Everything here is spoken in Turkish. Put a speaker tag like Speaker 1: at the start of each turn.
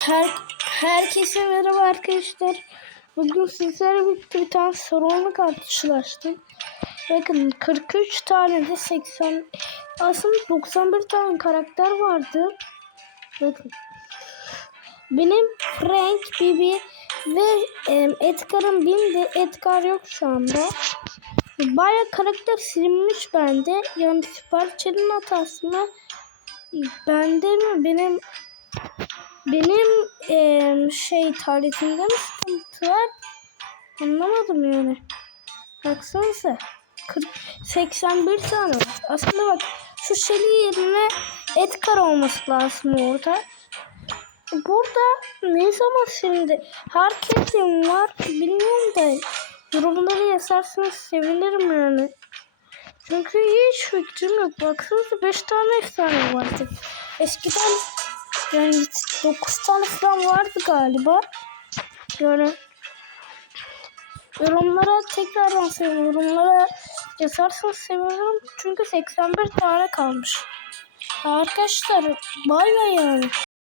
Speaker 1: Her, herkese merhaba arkadaşlar. Bugün sizlerle birlikte bir tane sorunla karşılaştım. Bakın 43 tane de 80 aslında 91 tane karakter vardı. Bakın. Benim Frank, Bibi ve e, Edgar'ın bindi. Edgar yok şu anda. Baya karakter silinmiş bende. Yani Süperçel'in hatasına bende mi benim benim eee, şey tabletimde mi sıkıntı var? Anlamadım yani. Baksanıza. 40, 81 tane var. Aslında bak şu Shelly yerine Edgar olması lazım orada. Burada ne zaman şimdi herkesin var bilmiyorum da yorumları yazarsanız sevinirim yani. Çünkü hiç fikrim yok. Baksanıza 5 tane efsane vardı. Eskiden yani 9 tane falan vardı galiba. Yani yorumlara tekrardan seviyorum. Yorumlara yazarsanız sevinirim. Çünkü 81 tane kalmış. Arkadaşlar bay bay yani.